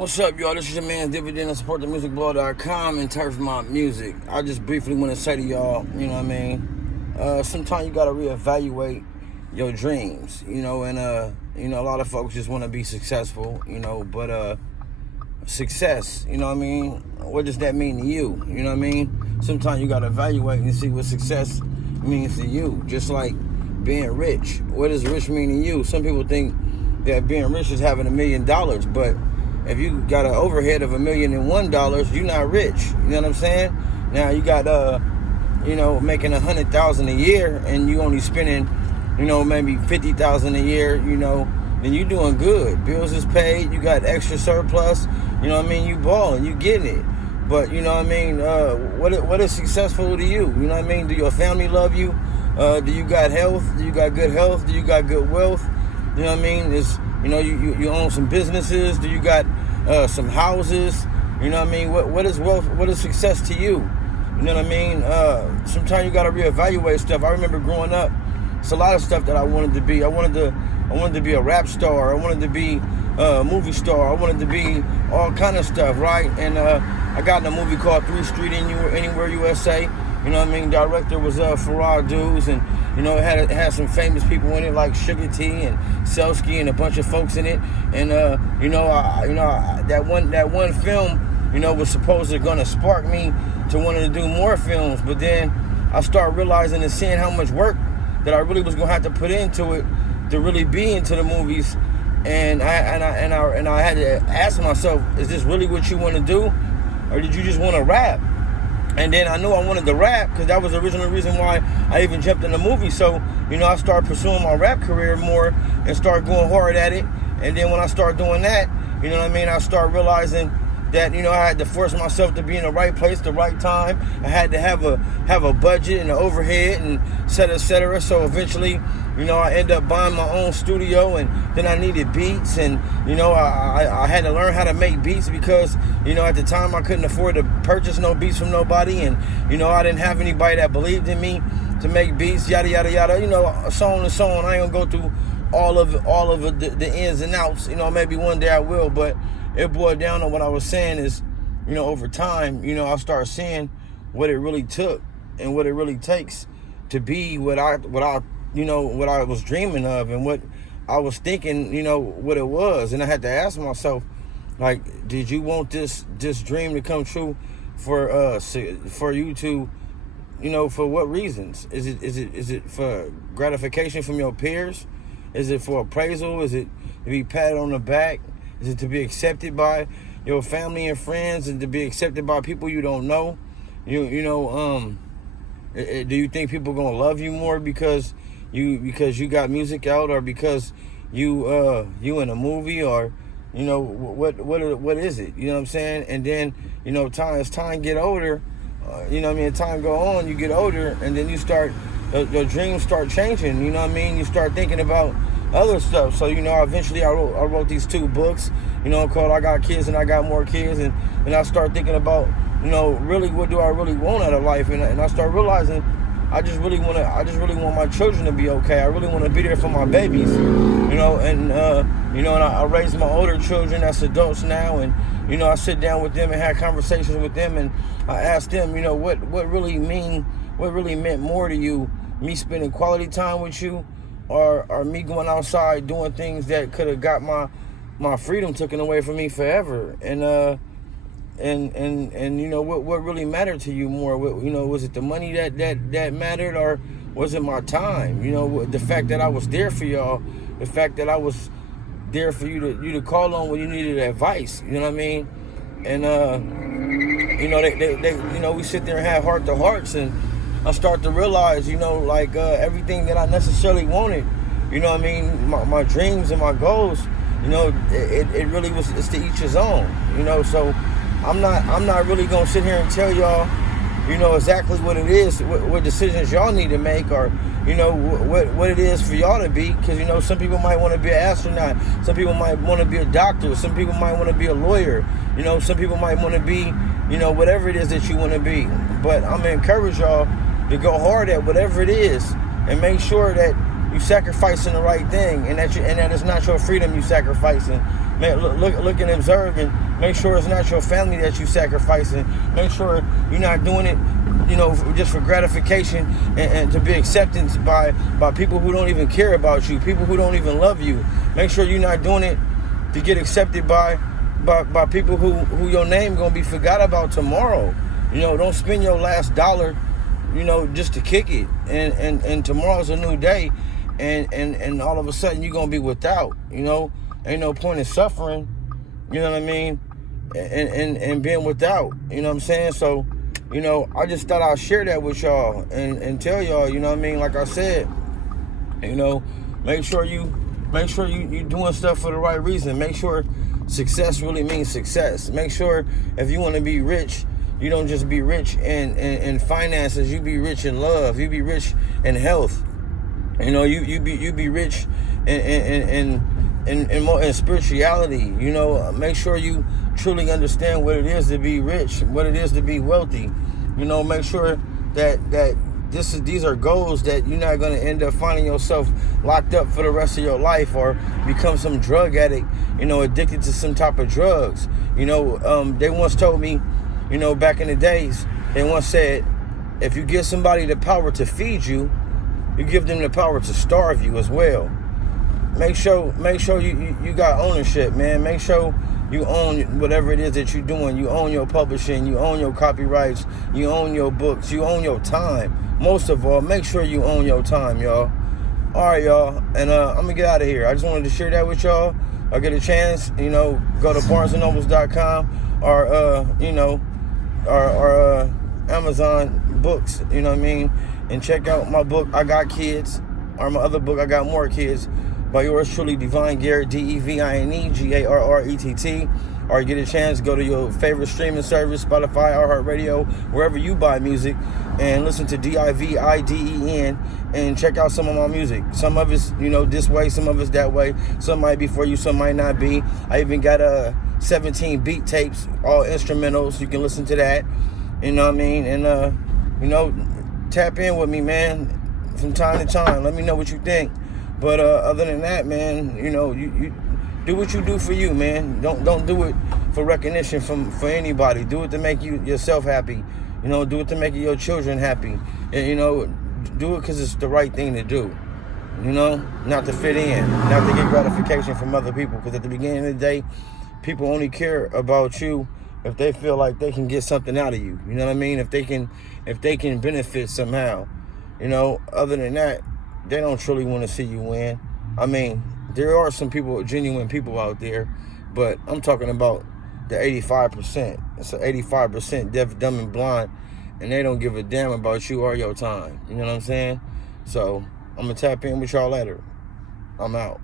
What's up, y'all? This is your man Dividend and SupportTheMusicBlog.com in terms of my music. I just briefly want to say to y'all, you know what I mean? Sometimes you got to reevaluate your dreams, and a lot of folks just want to be successful, but success, you know what I mean? What does that mean to you? You know what I mean? Sometimes you got to evaluate and see what success means to you. Just like being rich. What does rich mean to you? Some people think that being rich is having $1 million, but if you got an overhead of $1,001, you're not rich. You know what I'm saying? Now you got making $100,000 a year and you only spending, maybe $50,000 a year, then you doing good. Bills is paid, you got extra surplus, you balling, you getting it. But what is successful to you? You know what I mean? Do your family love you? Do you got health? Do you got good health? Do you got good wealth? You know what I mean? You own some businesses. Do you got some houses? You know what I mean? What is wealth? What is success to you? You know what I mean? Sometimes you got to reevaluate stuff. I remember growing up, it's a lot of stuff that I wanted to be. I wanted to be a rap star. I wanted to be a movie star. I wanted to be all kind of stuff, right? And I got in a movie called 3 Street Anywhere USA. You know what I mean? Director was Farrah Dudes, and it had some famous people in it like Sugar T and Selsky and a bunch of folks in it. And that one film, was supposed to gonna spark me to wanting to do more films. But then I started realizing and seeing how much work that I really was gonna have to put into it to really be into the movies. And I had to ask myself, is this really what you want to do, or did you just want to rap? And then I knew I wanted to rap because that was the original reason why I even jumped in the movie. So, I started pursuing my rap career more and started going hard at it. And then when I started doing that, I started realizing that, I had to force myself to be in the right place, the right time. I had to have a budget and an overhead and et cetera. So eventually, I ended up buying my own studio, and then I needed beats, and, I had to learn how to make beats because, at the time I couldn't afford to purchase no beats from nobody, and, I didn't have anybody that believed in me to make beats, yada, yada, yada, so on and so on. I ain't gonna go through all of the ins and outs, maybe one day I will, but it boiled down to what I was saying is, over time, I started seeing what it really took and what it really takes to be what I was dreaming of and what I was thinking, what it was. And I had to ask myself, like, did you want this dream to come true for you to, for what reasons? Is it for gratification from your peers? Is it for appraisal? Is it to be patted on the back? Is it to be accepted by your family and friends and to be accepted by people you don't know? Do you think people gonna love you more because you got music out, or because you in a movie, or what is it? You know what I'm saying? And then as time get older, time go on, you get older, and then you start your dreams start changing. You start thinking about other stuff. So eventually I wrote these 2 books, called I Got Kids and I Got More Kids, and I start thinking about really what do I really want out of life, and I start realizing I just really want my children to be okay. I really want to be there for my babies, and I raised my older children that's adults now, and I sit down with them and have conversations with them, and I ask them, what really meant more to you, me spending quality time with you, or me going outside doing things that could have got my freedom taken away from me forever. And what really mattered to you more? Was it the money that mattered, or was it my time? The fact that I was there for y'all, the fact that I was there for you to call on when you needed advice. You know what I mean? And we sit there and have heart to hearts, and I start to realize, everything that I necessarily wanted, my dreams and my goals, it really was, it's to each his own, so I'm not really gonna sit here and tell y'all, exactly what it is, what decisions y'all need to make, or, what it is for y'all to be, because, some people might want to be an astronaut, some people might want to be a doctor, some people might want to be a lawyer, some people might want to be, whatever it is that you want to be. But I'm gonna encourage y'all to go hard at whatever it is, and make sure that you sacrificing the right thing, and that it's not your freedom you sacrificing. look and observe, and make sure it's not your family that you sacrificing. Make sure you're not doing it, just for gratification and to be acceptance by people who don't even care about you, people who don't even love you. Make sure you're not doing it to get accepted by people who your name gonna be forgot about tomorrow. Don't spend your last dollar, just to kick it. And tomorrow's a new day, and all of a sudden you're gonna be without. Ain't no point in suffering. You know what I mean? And being without. You know what I'm saying? So, I just thought I'd share that with y'all and tell y'all. You know what I mean? Like I said, make sure you doing stuff for the right reason. Make sure success really means success. Make sure if you want to be rich, you don't just be rich in finances. You be rich in love. You be rich in health. You be rich in spirituality. Make sure you truly understand what it is to be rich, what it is to be wealthy. Make sure that these are goals that you're not going to end up finding yourself locked up for the rest of your life, or become some drug addict, addicted to some type of drugs. They once told me, back in the days, they once said, if you give somebody the power to feed you, you give them the power to starve you as well. Make sure you got ownership, man. Make sure you own whatever it is that you're doing. You own your publishing. You own your copyrights. You own your books. You own your time. Most of all, make sure you own your time, y'all. All right, y'all. And I'm going to get out of here. I just wanted to share that with y'all. I get a chance, go to BarnesandNobles.com or, or Amazon books, you know what I mean? And check out my book, I Got Kids, or my other book, I Got More Kids, by yours truly, Divine Garrett, Devine Garrett. Or you get a chance, go to your favorite streaming service, Spotify, iHeartRadio, wherever you buy music, and listen to DIVIDEN and check out some of my music. Some of it's, this way, some of it's that way. Some might be for you, some might not be. I even got 17 beat tapes, all instrumentals. You can listen to that. You know what I mean? And, tap in with me, man, from time to time. Let me know what you think. But other than that, man, you do what you do for you, man. Don't do it for recognition for anybody. Do it to make yourself happy. Do it to make your children happy. And, do it because it's the right thing to do. Not to fit in, not to get gratification from other people. Because at the beginning of the day, people only care about you if they feel like they can get something out of you. You know what I mean? If they can benefit somehow. Other than that, they don't truly want to see you win. I mean, there are some people, genuine people out there, but I'm talking about the 85%. It's 85% deaf, dumb, and blind, and they don't give a damn about you or your time. You know what I'm saying? So I'm going to tap in with y'all later. I'm out.